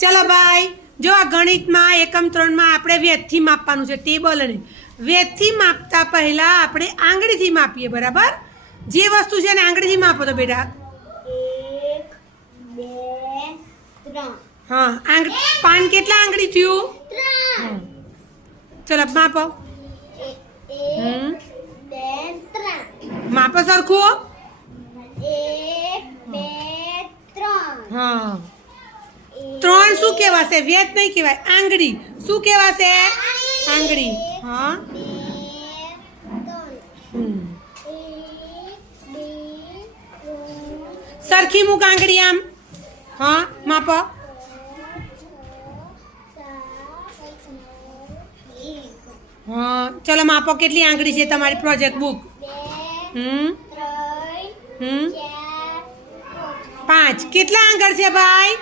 ચલો ભાઈ, જો આ ગણિતમાં એકમ 3 માં આપણે વેદથી માપવાનું છે, ટેબલ અને વેદથી માપતા પહેલા આપણે આંગળીથી માપીએ, બરાબર? જે વસ્તુ છે ને આંગળીથી માપો તો બેટા 1 2 3 હા, પાન કેટલા આંગળી થયું? 3 ચલો માપો. 1 2 3 માપો સરખું. 1 2 3 હા, 3 શું કહેવાશે? વેદ નહીં કહેવાય, આંગળી. શું કહેવાશે? આંગળી. હા. 2 સરખી મૂક આંગળી આમ. હા, માપો. 7 હા, ચલો માપો કેટલી આંગળી છે તમારી પ્રોજેક્ટ બુક? 2 3 હમ 4 5. કેટલા આંગળ છે ભાઈ?